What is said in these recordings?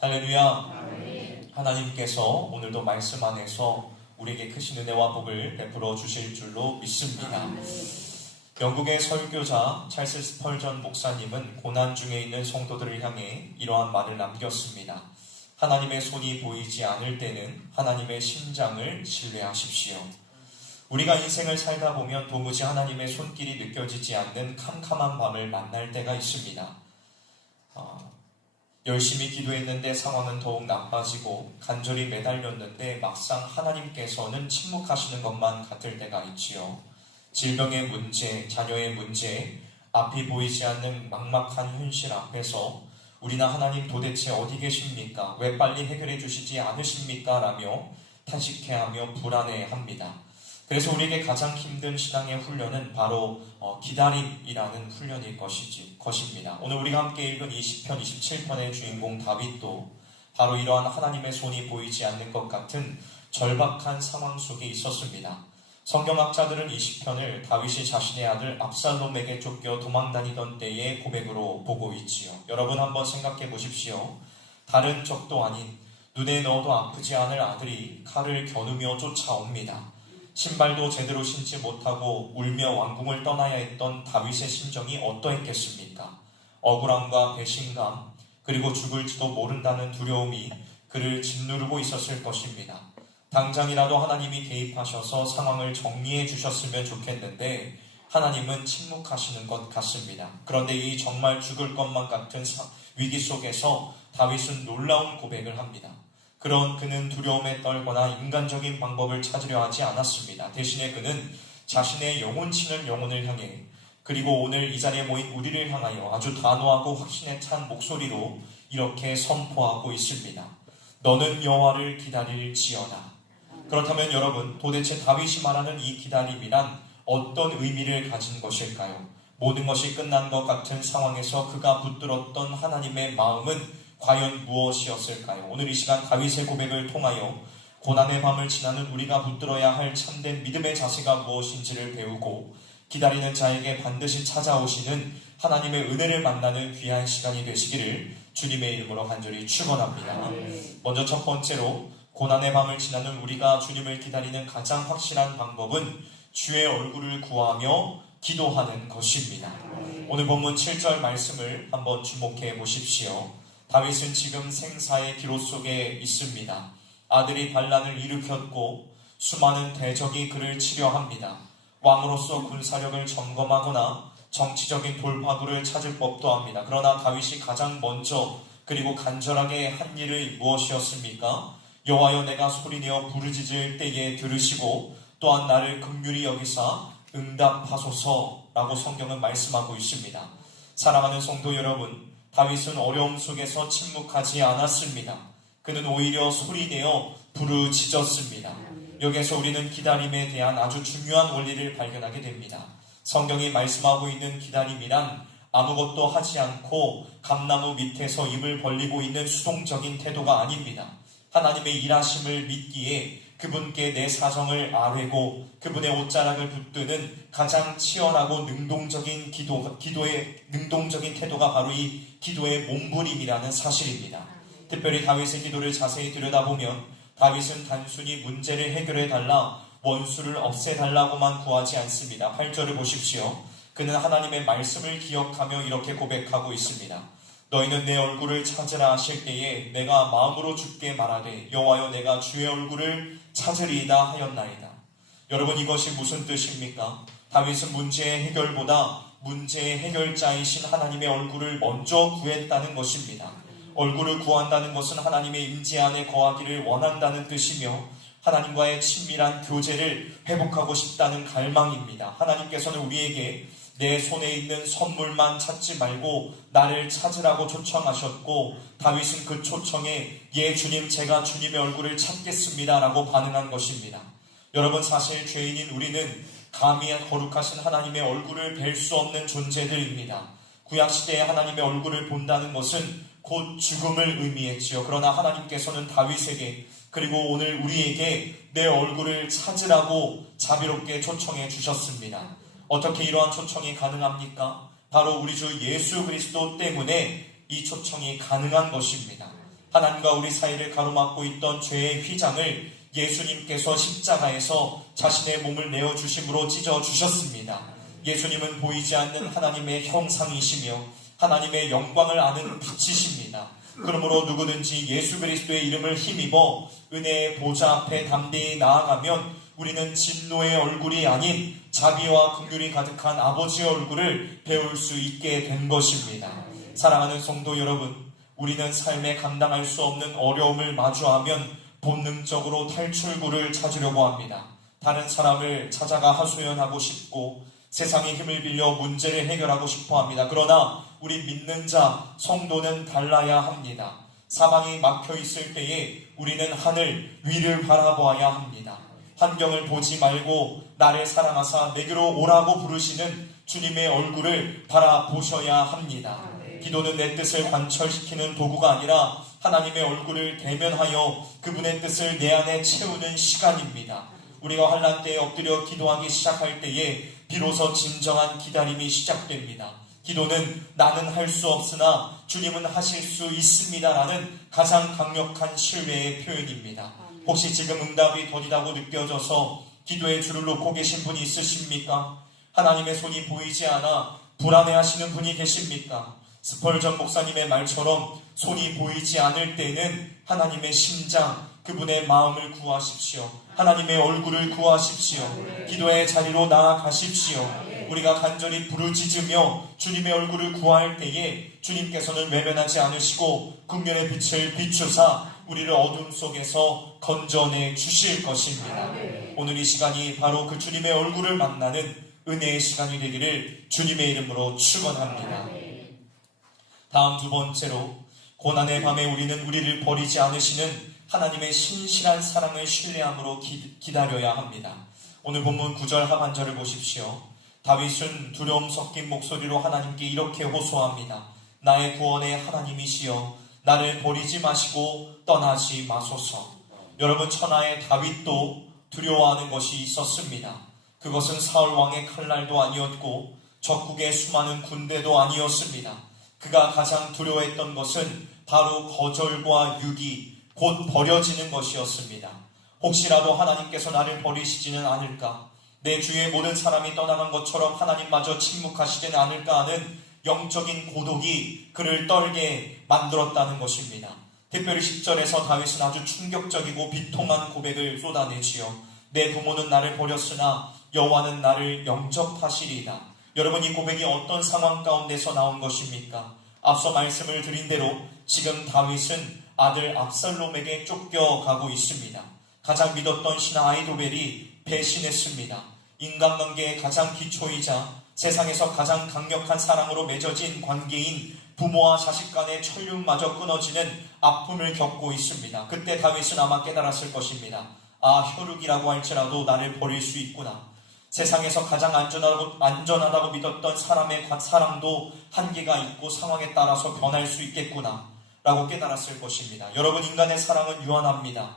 할렐루야. 하나님께서 오늘도 말씀 안에서 우리에게 크신 은혜와 복을 베풀어 주실 줄로 믿습니다. 영국의 설교자 찰스 스펄전 목사님은 고난 중에 있는 성도들을 향해 이러한 말을 남겼습니다. 하나님의 손이 보이지 않을 때는 하나님의 심장을 신뢰하십시오. 우리가 인생을 살다 보면 도무지 하나님의 손길이 느껴지지 않는 캄캄한 밤을 만날 때가 있습니다. 열심히 기도했는데 상황은 더욱 나빠지고 간절히 매달렸는데 막상 하나님께서는 침묵하시는 것만 같을 때가 있지요. 질병의 문제, 자녀의 문제, 앞이 보이지 않는 막막한 현실 앞에서 우리나 하나님 도대체 어디 계십니까? 왜 빨리 해결해 주시지 않으십니까? 라며 탄식해하며 불안해합니다. 그래서 우리에게 가장 힘든 신앙의 훈련은 바로 기다림이라는 훈련일 것입니다. 오늘 우리가 함께 읽은 이 시편 27편의 주인공 다윗도 바로 이러한 하나님의 손이 보이지 않는 것 같은 절박한 상황 속에 있었습니다. 성경학자들은 이 시편을 다윗이 자신의 아들 압살롬에게 쫓겨 도망다니던 때의 고백으로 보고 있지요. 여러분 한번 생각해 보십시오. 다른 적도 아닌 눈에 넣어도 아프지 않을 아들이 칼을 겨누며 쫓아옵니다. 신발도 제대로 신지 못하고 울며 왕궁을 떠나야 했던 다윗의 심정이 어떠했겠습니까? 억울함과 배신감, 그리고 죽을지도 모른다는 두려움이 그를 짓누르고 있었을 것입니다. 당장이라도 하나님이 개입하셔서 상황을 정리해 주셨으면 좋겠는데 하나님은 침묵하시는 것 같습니다. 그런데 이 정말 죽을 것만 같은 위기 속에서 다윗은 놀라운 고백을 합니다. 그는 두려움에 떨거나 인간적인 방법을 찾으려 하지 않았습니다. 대신에 그는 자신의 영혼치는 영혼을 향해, 그리고 오늘 이 자리에 모인 우리를 향하여 아주 단호하고 확신에 찬 목소리로 이렇게 선포하고 있습니다. 너는 여호와를 기다릴지어다. 그렇다면 여러분, 도대체 다윗이 말하는 이 기다림이란 어떤 의미를 가진 것일까요? 모든 것이 끝난 것 같은 상황에서 그가 붙들었던 하나님의 마음은 과연 무엇이었을까요? 오늘 이 시간 다윗의 고백을 통하여 고난의 밤을 지나는 우리가 붙들어야 할 참된 믿음의 자세가 무엇인지를 배우고 기다리는 자에게 반드시 찾아오시는 하나님의 은혜를 만나는 귀한 시간이 되시기를 주님의 이름으로 간절히 축원합니다. 먼저 첫 번째로 고난의 밤을 지나는 우리가 주님을 기다리는 가장 확실한 방법은 주의 얼굴을 구하며 기도하는 것입니다. 오늘 본문 7절 말씀을 한번 주목해 보십시오. 다윗은 지금 생사의 기로 속에 있습니다. 아들이 반란을 일으켰고 수많은 대적이 그를 치려합니다. 왕으로서 군사력을 점검하거나 정치적인 돌파구를 찾을 법도 합니다. 그러나 다윗이 가장 먼저 그리고 간절하게 한 일이 무엇이었습니까? 여호와여, 내가 소리내어 부르짖을 때에 들으시고 또한 나를 긍휼히 여기사 응답하소서라고 성경은 말씀하고 있습니다. 사랑하는 성도 여러분, 다윗은 어려움 속에서 침묵하지 않았습니다. 그는 오히려 소리내어 부르짖었습니다. 여기에서 우리는 기다림에 대한 아주 중요한 원리를 발견하게 됩니다. 성경이 말씀하고 있는 기다림이란 아무것도 하지 않고 감나무 밑에서 입을 벌리고 있는 수동적인 태도가 아닙니다. 하나님의 일하심을 믿기에 그분께 내 사정을 아뢰고 그분의 옷자락을 붙드는 가장 치열하고 능동적인 기도의 능동적인 태도가 바로 이 기도의 몸부림이라는 사실입니다. 특별히 다윗의 기도를 자세히 들여다보면 다윗은 단순히 문제를 해결해달라, 원수를 없애달라고만 구하지 않습니다. 8절을 보십시오. 그는 하나님의 말씀을 기억하며 이렇게 고백하고 있습니다. 너희는 내 얼굴을 찾으라 하실 때에 내가 마음으로 주께 말하되 여호와여, 내가 주의 얼굴을 찾으리이다 하였나이다. 여러분, 이것이 무슨 뜻입니까? 다윗은 문제의 해결보다 문제의 해결자이신 하나님의 얼굴을 먼저 구했다는 것입니다. 얼굴을 구한다는 것은 하나님의 임재 안에 거하기를 원한다는 뜻이며 하나님과의 친밀한 교제를 회복하고 싶다는 갈망입니다. 하나님께서는 우리에게 내 손에 있는 선물만 찾지 말고 나를 찾으라고 초청하셨고 다윗은 그 초청에 예 주님, 제가 주님의 얼굴을 찾겠습니다 라고 반응한 것입니다. 여러분, 사실 죄인인 우리는 감히 거룩하신 하나님의 얼굴을 뵐 수 없는 존재들입니다. 구약시대에 하나님의 얼굴을 본다는 것은 곧 죽음을 의미했지요. 그러나 하나님께서는 다윗에게 그리고 오늘 우리에게 내 얼굴을 찾으라고 자비롭게 초청해 주셨습니다. 어떻게 이러한 초청이 가능합니까? 바로 우리 주 예수 그리스도 때문에 이 초청이 가능한 것입니다. 하나님과 우리 사이를 가로막고 있던 죄의 휘장을 예수님께서 십자가에서 자신의 몸을 내어주심으로 찢어주셨습니다. 예수님은 보이지 않는 하나님의 형상이시며 하나님의 영광을 아는 빛이십니다. 그러므로 누구든지 예수 그리스도의 이름을 힘입어 은혜의 보좌 앞에 담대히 나아가면 우리는 진노의 얼굴이 아닌 자비와 긍휼이 가득한 아버지의 얼굴을 배울 수 있게 된 것입니다. 사랑하는 성도 여러분, 우리는 삶에 감당할 수 없는 어려움을 마주하면 본능적으로 탈출구를 찾으려고 합니다. 다른 사람을 찾아가 하소연하고 싶고 세상의 힘을 빌려 문제를 해결하고 싶어 합니다. 그러나 우리 믿는 자, 성도는 달라야 합니다. 사방이 막혀 있을 때에 우리는 하늘 위를 바라보아야 합니다. 환경을 보지 말고 나를 사랑하사 내게로 오라고 부르시는 주님의 얼굴을 바라보셔야 합니다. 기도는 내 뜻을 관철시키는 도구가 아니라 하나님의 얼굴을 대면하여 그분의 뜻을 내 안에 채우는 시간입니다. 우리가 환난 때에 엎드려 기도하기 시작할 때에 비로소 진정한 기다림이 시작됩니다. 기도는 나는 할 수 없으나 주님은 하실 수 있습니다 라는 가장 강력한 신뢰의 표현입니다. 혹시 지금 응답이 더디다고 느껴져서 기도의 줄을 놓고 계신 분이 있으십니까? 하나님의 손이 보이지 않아 불안해하시는 분이 계십니까? 스펄전 목사님의 말처럼 손이 보이지 않을 때는 하나님의 심장, 그분의 마음을 구하십시오. 하나님의 얼굴을 구하십시오. 기도의 자리로 나아가십시오. 우리가 간절히 부르짖으며 주님의 얼굴을 구할 때에 주님께서는 외면하지 않으시고 긍휼의 빛을 비추사 우리를 어둠 속에서 건져내 주실 것입니다. 오늘 이 시간이 바로 그 주님의 얼굴을 만나는 은혜의 시간이 되기를 주님의 이름으로 축원합니다. 다음 두 번째로, 고난의 밤에 우리는 우리를 버리지 않으시는 하나님의 신실한 사랑을 신뢰함으로 기다려야 합니다. 오늘 본문 9절 하반절을 보십시오. 다윗은 두려움 섞인 목소리로 하나님께 이렇게 호소합니다. 나의 구원의 하나님이시여, 나를 버리지 마시고 떠나지 마소서. 여러분, 천하의 다윗도 두려워하는 것이 있었습니다. 그것은 사울 왕의 칼날도 아니었고 적국의 수많은 군대도 아니었습니다. 그가 가장 두려워했던 것은 바로 거절과 유기, 곧 버려지는 것이었습니다. 혹시라도 하나님께서 나를 버리시지는 않을까, 내 주위의 모든 사람이 떠나간 것처럼 하나님마저 침묵하시지는 않을까 하는 영적인 고독이 그를 떨게 만들었다는 것입니다. 특별히 10절에서 다윗은 아주 충격적이고 비통한 고백을 쏟아내지요. 내 부모는 나를 버렸으나 여호와는 나를 영접하시리이다. 여러분, 이 고백이 어떤 상황 가운데서 나온 것입니까? 앞서 말씀을 드린 대로 지금 다윗은 아들 압살롬에게 쫓겨가고 있습니다. 가장 믿었던 신하 아히도벨이 배신했습니다. 인간관계의 가장 기초이자 세상에서 가장 강력한 사랑으로 맺어진 관계인 부모와 자식 간의 천륜마저 끊어지는 아픔을 겪고 있습니다. 그때 다윗은 아마 깨달았을 것입니다. 아, 혈육이라고 할지라도 나를 버릴 수 있구나. 세상에서 가장 안전하다고 믿었던 사람의 사랑도 한계가 있고 상황에 따라서 변할 수 있겠구나 라고 깨달았을 것입니다. 여러분, 인간의 사랑은 유한합니다.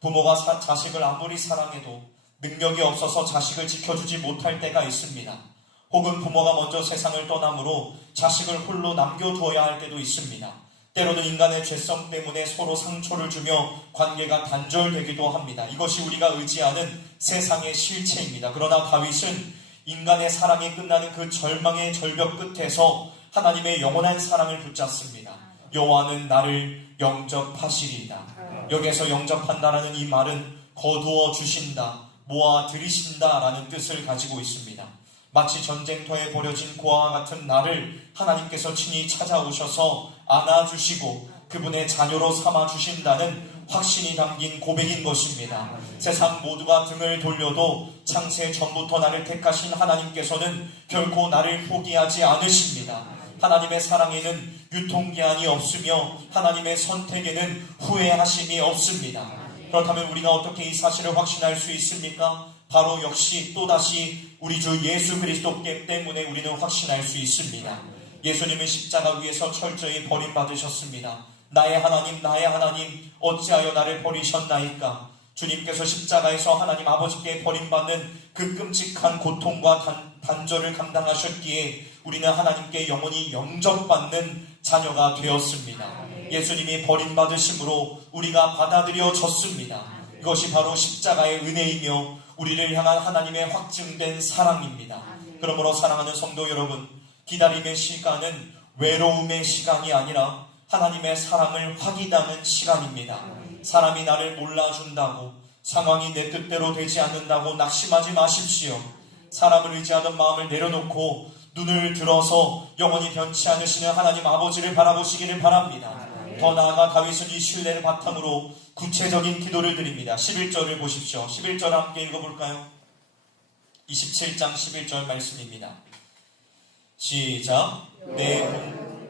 부모가 자식을 아무리 사랑해도 능력이 없어서 자식을 지켜주지 못할 때가 있습니다. 혹은 부모가 먼저 세상을 떠남으로 자식을 홀로 남겨두어야 할 때도 있습니다. 때로는 인간의 죄성 때문에 서로 상처를 주며 관계가 단절되기도 합니다. 이것이 우리가 의지하는 세상의 실체입니다. 그러나 다윗은 인간의 사랑이 끝나는 그 절망의 절벽 끝에서 하나님의 영원한 사랑을 붙잡습니다. 여호와는 나를 영접하시리이다. 여기에서 영접한다라는 이 말은 거두어 주신다, 모아 들이신다라는 뜻을 가지고 있습니다. 마치 전쟁터에 버려진 고아와 같은 나를 하나님께서 친히 찾아오셔서 안아주시고 그분의 자녀로 삼아주신다는 확신이 담긴 고백인 것입니다. 세상 모두가 등을 돌려도 창세 전부터 나를 택하신 하나님께서는 결코 나를 포기하지 않으십니다. 하나님의 사랑에는 유통기한이 없으며 하나님의 선택에는 후회하심이 없습니다. 그렇다면 우리가 어떻게 이 사실을 확신할 수 있습니까? 바로 역시 또다시 우리 주 예수 그리스도 때문에 우리는 확신할 수 있습니다. 예수님은 십자가 위에서 철저히 버림받으셨습니다. 나의 하나님 어찌하여 나를 버리셨나이까? 주님께서 십자가에서 하나님 아버지께 버림받는 그 끔찍한 고통과 단절을 감당하셨기에 우리는 하나님께 영원히 영접받는 자녀가 되었습니다. 예수님이 버림받으심으로 우리가 받아들여졌습니다. 이것이 바로 십자가의 은혜이며 우리를 향한 하나님의 확증된 사랑입니다. 그러므로 사랑하는 성도 여러분, 기다림의 시간은 외로움의 시간이 아니라 하나님의 사랑을 확인하는 시간입니다. 사람이 나를 몰라준다고, 상황이 내 뜻대로 되지 않는다고 낙심하지 마십시오. 사람을 의지하던 마음을 내려놓고 눈을 들어서 영원히 변치 않으시는 하나님 아버지를 바라보시기를 바랍니다. 더 나아가 다윗은 이 신뢰를 바탕으로 구체적인 기도를 드립니다. 11절을 보십시오. 11절 함께 읽어볼까요? 27장 11절 말씀입니다. 시작. 내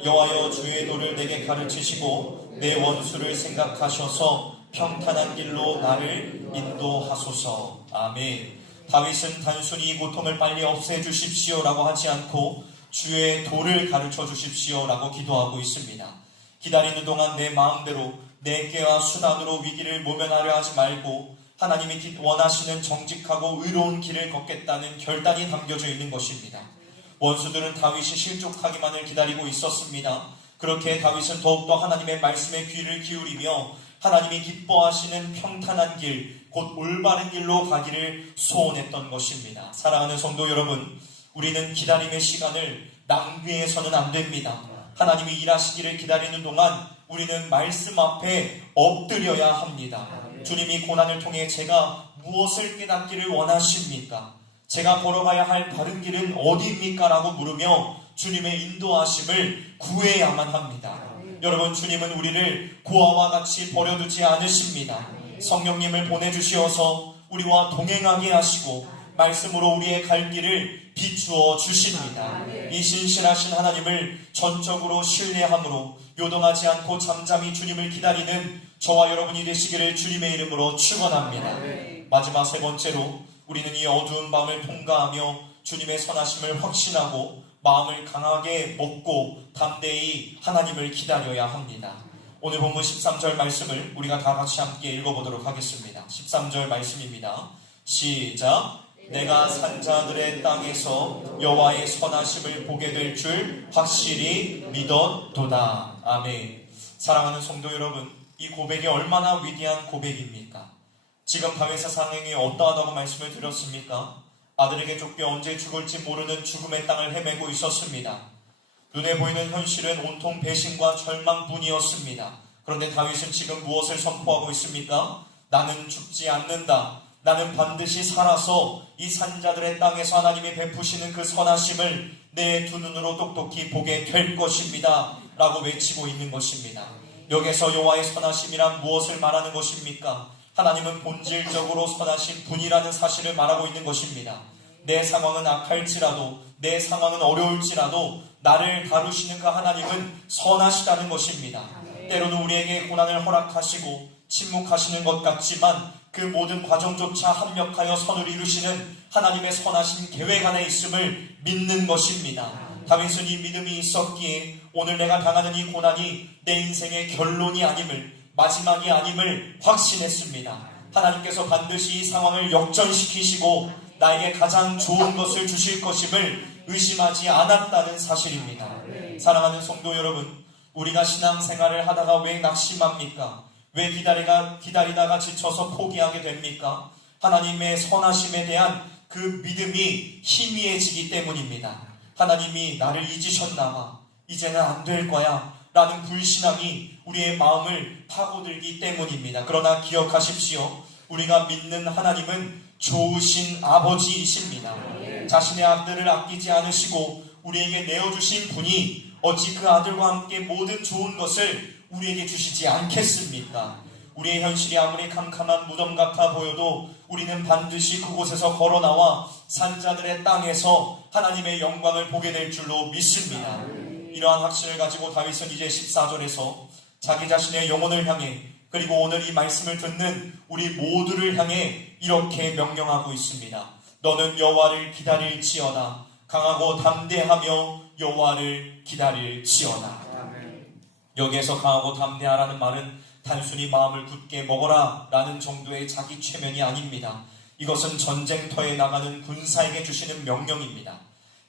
여호와여, 주의 도를 내게 가르치시고 내 원수를 생각하셔서 평탄한 길로 나를 인도하소서. 아멘. 다윗은 단순히 고통을 빨리 없애주십시오 라고 하지 않고 주의 도를 가르쳐 주십시오 라고 기도하고 있습니다. 기다리는 동안 내 마음대로 내 꾀와 수단으로 위기를 모면하려 하지 말고 하나님이 원하시는 정직하고 의로운 길을 걷겠다는 결단이 담겨져 있는 것입니다. 원수들은 다윗이 실족하기만을 기다리고 있었습니다. 그렇게 다윗은 더욱더 하나님의 말씀에 귀를 기울이며 하나님이 기뻐하시는 평탄한 길, 곧 올바른 길로 가기를 소원했던 것입니다. 사랑하는 성도 여러분, 우리는 기다림의 시간을 낭비해서는 안 됩니다. 하나님이 일하시기를 기다리는 동안 우리는 말씀 앞에 엎드려야 합니다. 주님이 고난을 통해 제가 무엇을 깨닫기를 원하십니까? 제가 걸어가야 할 바른 길은 어디입니까? 라고 물으며 주님의 인도하심을 구해야만 합니다. 여러분, 주님은 우리를 고아와 같이 버려두지 않으십니다. 성령님을 보내주시어서 우리와 동행하게 하시고 말씀으로 우리의 갈 길을 비추어 주십니다. 이 신실하신 하나님을 전적으로 신뢰함으로 요동하지 않고 잠잠히 주님을 기다리는 저와 여러분이 되시기를 주님의 이름으로 축원합니다. 마지막 세 번째로 우리는 이 어두운 밤을 통과하며 주님의 선하심을 확신하고 마음을 강하게 먹고 담대히 하나님을 기다려야 합니다. 오늘 본문 13절 말씀을 우리가 다 같이 함께 읽어보도록 하겠습니다. 13절 말씀입니다. 시작. 내가 산자들의 땅에서 여호와의 선하심을 보게 될 줄 확실히 믿었도다. 아멘. 사랑하는 성도 여러분, 이 고백이 얼마나 위대한 고백입니까? 지금 다윗의 상황이 어떠하다고 말씀을 드렸습니까? 아들에게 쫓겨 언제 죽을지 모르는 죽음의 땅을 헤매고 있었습니다. 눈에 보이는 현실은 온통 배신과 절망뿐이었습니다. 그런데 다윗은 지금 무엇을 선포하고 있습니까? 나는 죽지 않는다. 나는 반드시 살아서 이 산자들의 땅에서 하나님이 베푸시는 그 선하심을 내 두 눈으로 똑똑히 보게 될 것입니다. 라고 외치고 있는 것입니다. 여기서 여호와의 선하심이란 무엇을 말하는 것입니까? 하나님은 본질적으로 선하신 분이라는 사실을 말하고 있는 것입니다. 내 상황은 악할지라도, 내 상황은 어려울지라도 나를 다루시는 그 하나님은 선하시다는 것입니다. 때로는 우리에게 고난을 허락하시고 침묵하시는 것 같지만 그 모든 과정조차 합력하여 선을 이루시는 하나님의 선하신 계획 안에 있음을 믿는 것입니다. 다윗은 이 믿음이 있었기에 오늘 내가 당하는 이 고난이 내 인생의 결론이 아님을, 마지막이 아님을 확신했습니다. 하나님께서 반드시 이 상황을 역전시키시고 나에게 가장 좋은 것을 주실 것임을 의심하지 않았다는 사실입니다. 사랑하는 성도 여러분, 우리가 신앙생활을 하다가 왜 낙심합니까? 왜 기다리다가 지쳐서 포기하게 됩니까? 하나님의 선하심에 대한 그 믿음이 희미해지기 때문입니다. 하나님이 나를 잊으셨나봐, 이제는 안 될 거야 라는 불신앙이 우리의 마음을 파고들기 때문입니다. 그러나 기억하십시오. 우리가 믿는 하나님은 좋으신 아버지이십니다. 자신의 아들을 아끼지 않으시고 우리에게 내어주신 분이 어찌 그 아들과 함께 모든 좋은 것을 우리에게 주시지 않겠습니까? 우리의 현실이 아무리 캄캄한 무덤 같아 보여도 우리는 반드시 그곳에서 걸어나와 산자들의 땅에서 하나님의 영광을 보게 될 줄로 믿습니다. 이러한 확신을 가지고 다윗은 이제 14절에서 자기 자신의 영혼을 향해, 그리고 오늘 이 말씀을 듣는 우리 모두를 향해 이렇게 명령하고 있습니다. 너는 여호와를 기다릴지어다. 강하고 담대하며 여호와를 기다릴지어다. 여기에서 강하고 담대하라는 말은 단순히 마음을 굳게 먹어라 라는 정도의 자기 최면이 아닙니다. 이것은 전쟁터에 나가는 군사에게 주시는 명령입니다.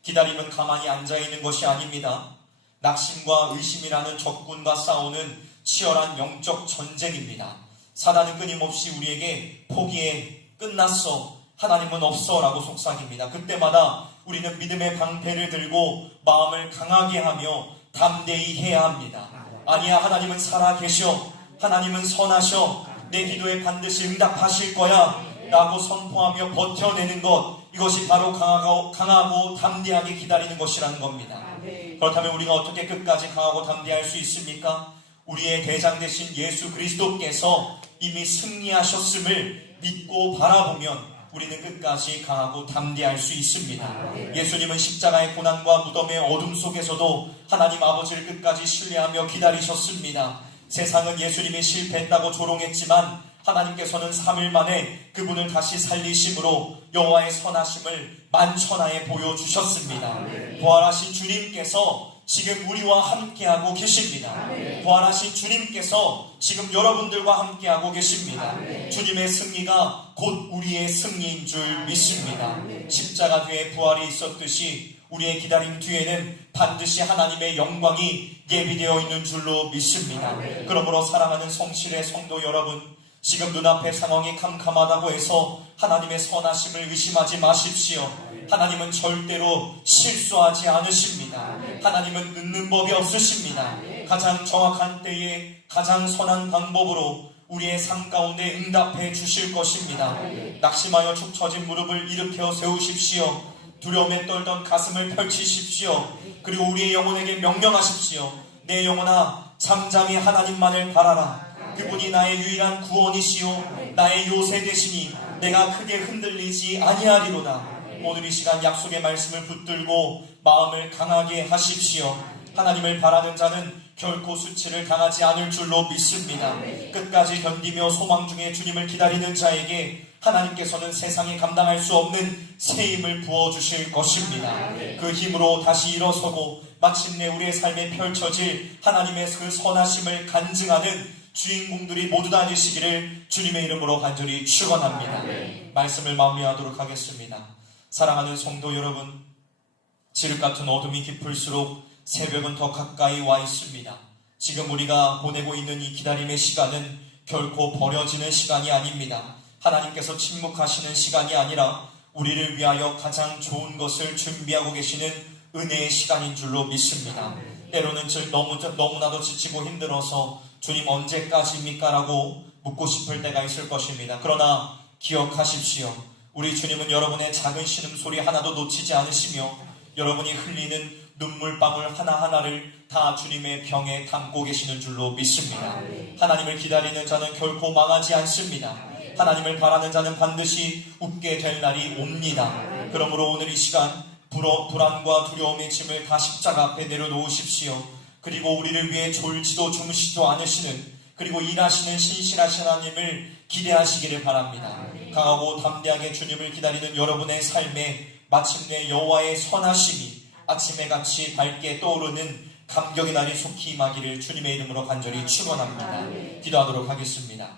기다림은 가만히 앉아있는 것이 아닙니다. 낙심과 의심이라는 적군과 싸우는 치열한 영적 전쟁입니다. 사단은 끊임없이 우리에게 포기해, 끝났어, 하나님은 없어 라고 속삭입니다. 그때마다 우리는 믿음의 방패를 들고 마음을 강하게 하며 담대히 해야 합니다. 아니야, 하나님은 살아계셔, 하나님은 선하셔, 내 기도에 반드시 응답하실 거야 라고 선포하며 버텨내는 것, 이것이 바로 강하고 담대하게 기다리는 것이라는 겁니다. 그렇다면 우리가 어떻게 끝까지 강하고 담대할 수 있습니까? 우리의 대장 되신 예수 그리스도께서 이미 승리하셨음을 믿고 바라보면 우리는 끝까지 강하고 담대할 수 있습니다. 예수님은 십자가의 고난과 무덤의 어둠 속에서도 하나님 아버지를 끝까지 신뢰하며 기다리셨습니다. 세상은 예수님이 실패했다고 조롱했지만 하나님께서는 3일 만에 그분을 다시 살리심으로 여호와의 선하심을 만천하에 보여주셨습니다. 부활하신 주님께서 지금 우리와 함께하고 계십니다. 부활하신 주님께서 지금 여러분들과 함께하고 계십니다. 주님의 승리가 곧 우리의 승리인 줄 믿습니다. 십자가 뒤에 부활이 있었듯이 우리의 기다림 뒤에는 반드시 하나님의 영광이 예비되어 있는 줄로 믿습니다. 그러므로 사랑하는 성실의 성도 여러분, 지금 눈앞의 상황이 캄캄하다고 해서 하나님의 선하심을 의심하지 마십시오. 하나님은 절대로 실수하지 않으십니다. 하나님은 늦는 법이 없으십니다. 가장 정확한 때에 가장 선한 방법으로 우리의 삶 가운데 응답해 주실 것입니다. 낙심하여 축 처진 무릎을 일으켜 세우십시오. 두려움에 떨던 가슴을 펼치십시오. 그리고 우리의 영혼에게 명령하십시오. 내 영혼아, 잠잠히 하나님만을 바라라. 그분이 나의 유일한 구원이시오, 나의 요새 되시니 내가 크게 흔들리지 아니하리로다. 오늘 이 시간 약속의 말씀을 붙들고 마음을 강하게 하십시오. 하나님을 바라는 자는 결코 수치를 당하지 않을 줄로 믿습니다. 끝까지 견디며 소망 중에 주님을 기다리는 자에게 하나님께서는 세상에 감당할 수 없는 새 힘을 부어주실 것입니다. 그 힘으로 다시 일어서고 마침내 우리의 삶에 펼쳐질 하나님의 그 선하심을 간증하는 주인공들이 모두 다 되시기를 주님의 이름으로 간절히 축원합니다. 말씀을 마무리하도록 하겠습니다. 사랑하는 성도 여러분, 지륵 같은 어둠이 깊을수록 새벽은 더 가까이 와 있습니다. 지금 우리가 보내고 있는 이 기다림의 시간은 결코 버려지는 시간이 아닙니다. 하나님께서 침묵하시는 시간이 아니라 우리를 위하여 가장 좋은 것을 준비하고 계시는 은혜의 시간인 줄로 믿습니다. 때로는 너무나도 지치고 힘들어서 주님 언제까지입니까? 라고 묻고 싶을 때가 있을 것입니다. 그러나 기억하십시오. 우리 주님은 여러분의 작은 신음소리 하나도 놓치지 않으시며 여러분이 흘리는 눈물방울 하나하나를 다 주님의 병에 담고 계시는 줄로 믿습니다. 하나님을 기다리는 자는 결코 망하지 않습니다. 하나님을 바라는 자는 반드시 웃게 될 날이 옵니다. 그러므로 오늘 이 시간 불안과 두려움의 짐을 다 십자가 앞에 내려놓으십시오. 그리고 우리를 위해 졸지도 주무시지도 않으시는, 그리고 일하시는 신실하신 하나님을 기대하시기를 바랍니다. 강하고 담대하게 주님을 기다리는 여러분의 삶에 마침내 여호와의 선하심이 아침에 같이 밝게 떠오르는 감격의 날이 속히 임하기를 주님의 이름으로 간절히 축원합니다. 기도하도록 하겠습니다.